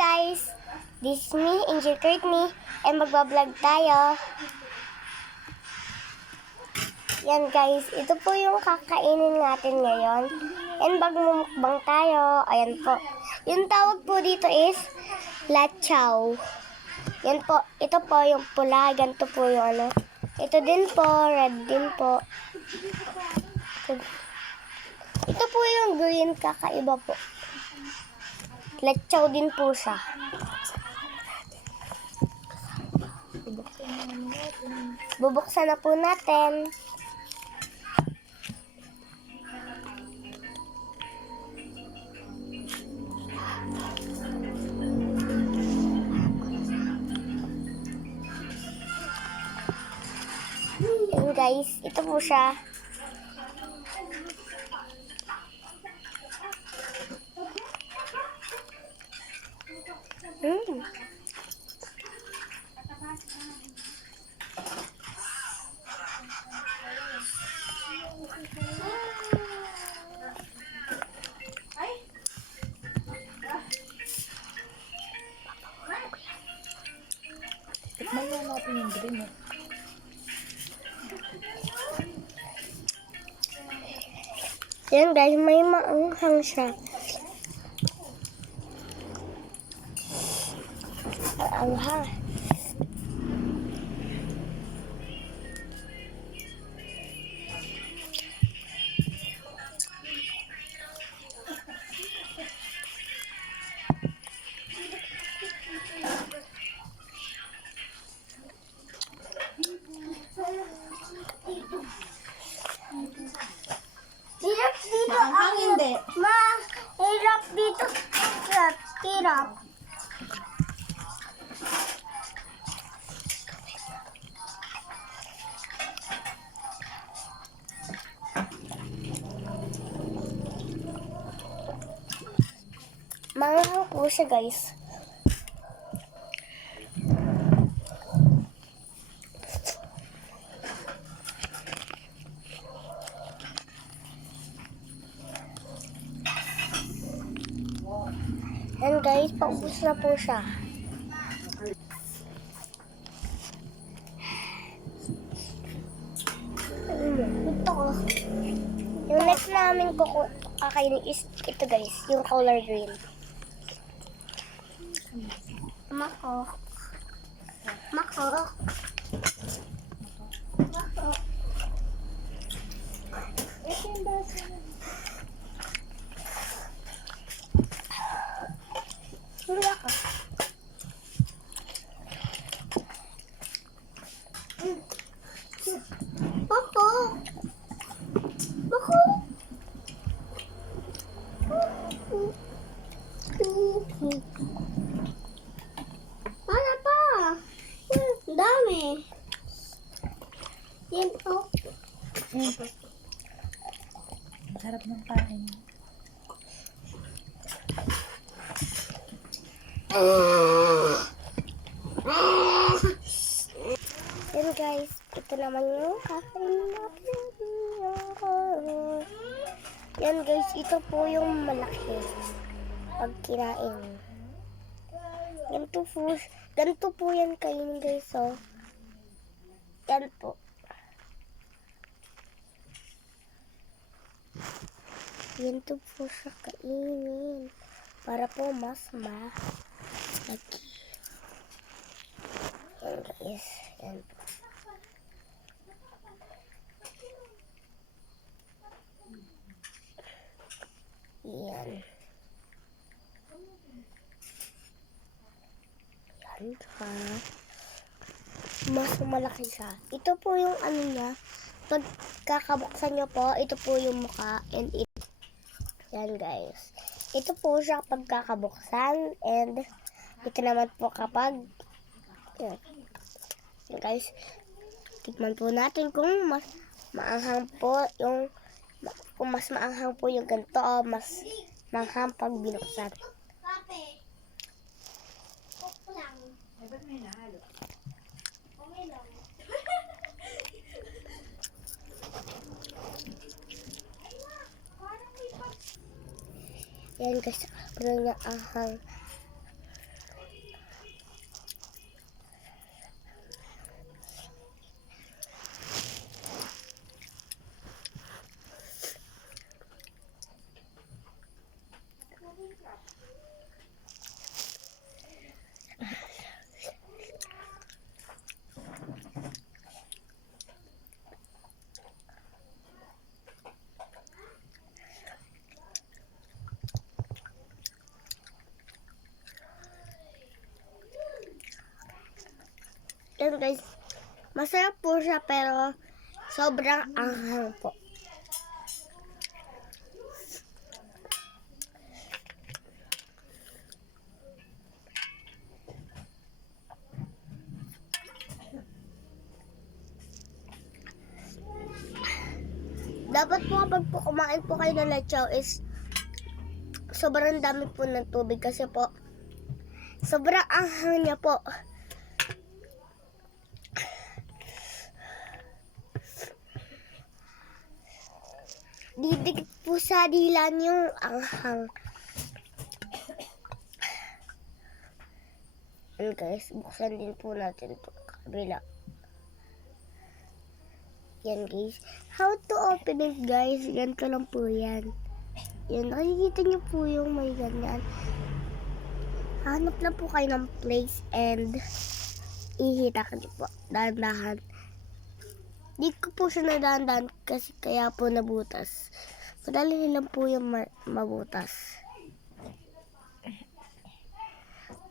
guys! This is me, Angel Courtney, and magbablog tayo. Yan guys, ito po yung kakainin natin ngayon. And magmumukbang tayo. Ayan po. Yung tawag po dito is lachaw. Yan po, ito po yung pula, ganito po yung ano. Ito din po, red din po. Ito po yung green, kakaiba po. Lachaw din po siya. Bubuksan na po natin. Ayan guys, ito po siya. Tikman na natin yung green eh. Yan guys, may maanghang siya. Anghang. Hirap dito. Maanghang hindi. Hirap dito. Hirap. Maanghang po siya guys. And guys, paubos na po siya. Ito ko. Yung next namin kakainin is ito guys, yung color green. Mako. Mako. Mako. Ito yung baso na. Hindi ako. Mako. Mako. Wala pa. Ang dami. Yan po. Sarap ng kain. Yan guys, ito naman yung kakainin natin. Yan guys, ito po yung malaki. Pag kinain. Ganito po yan kainin guys, oh. Yan po. Ganito po siya kainin. Para po mas malaki. Yan guys, yan po. Yan. Yan ka. Mas malaki siya. Ito po yung ano niya. Pag kakabuksan nyo po, ito po yung mukha and it. Yan guys. Ito po siya pag kakabuksan and ito naman po kapag yan. Yan guys. Tikman po natin kung mas maanghang po yung ganito o mas maanghang pag binuksan. Yan guys, sobrang naahang. Yan guys, masarap po siya pero sobrang anghang po. Dapat po kapag po kumain po kayo ng lechao is sobrang dami po ng tubig kasi po sobrang anghang niya po. Didikit po sa dila niyo anghang. And guys, buksan din po natin ito kabila. Yan guys. How to open it guys? Ganito lang po yan. Yan, nakikita niyo po yung may ganyan. Hanap na po kayo ng place and ihitakan niyo po. Dahan-dahan. Di ko po siya nadahan-dahan kasi kaya po nabutas. Madali lang po yung mabutas.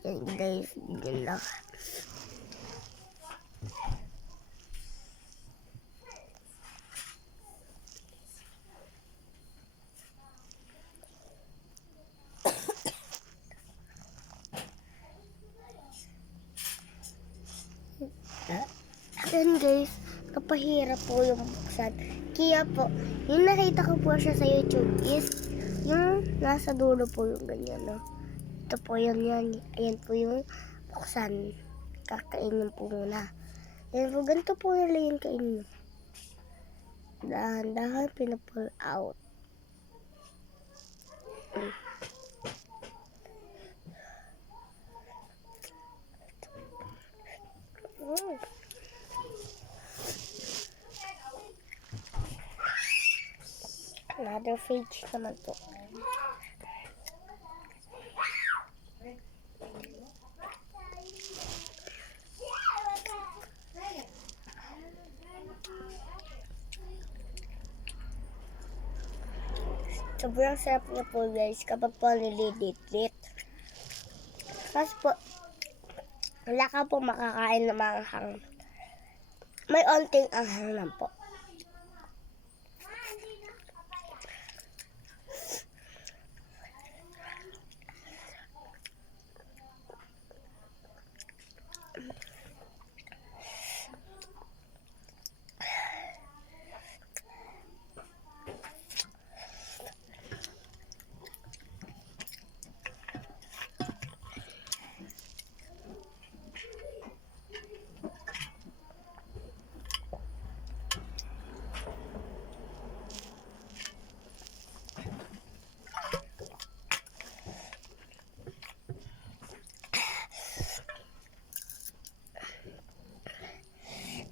Yan guys, yan lang. Yan guys, napahirap po yung buksan. Kaya po, yung nakita ko po siya sa YouTube is yung nasa dulo po yung ganyan, no? Ito po yan. Ayan po yung buksan. Kakainin po muna. Ayan po, ganito po nila yung kainin. Dahan-dahan pinapull out. Another page naman po. Sobrang sarap niya po guys kapag po nililitlit. Kasi po, wala ka po makakain ng maanghang. May onting anghang lang po.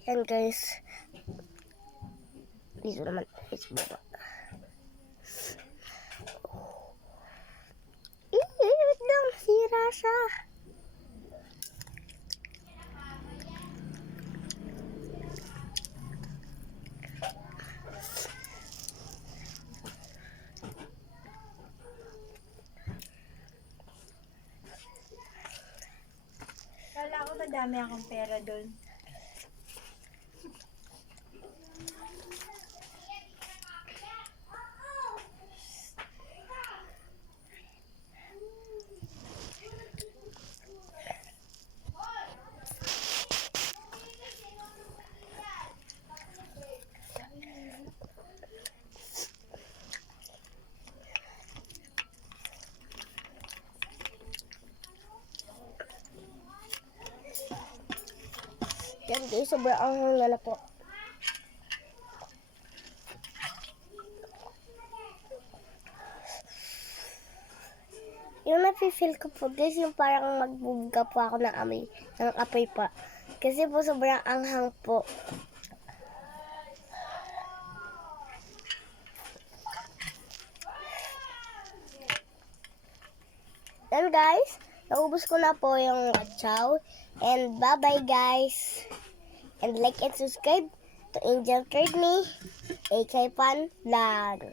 Yan guys. Dito naman is baba. Wait lang, sira siya. Kala ko madami akong pera doon. Yan guys, sobrang anghang na po. Yung nafe-feel ko po guys, yung parang magbubuga po ako ng apoy pa. Kasi po sobrang anghang po. Yan guys, naubos ko na po yung chow. And bye-bye guys. And like and subscribe to Angel Trade Me, AK Pan Vlog.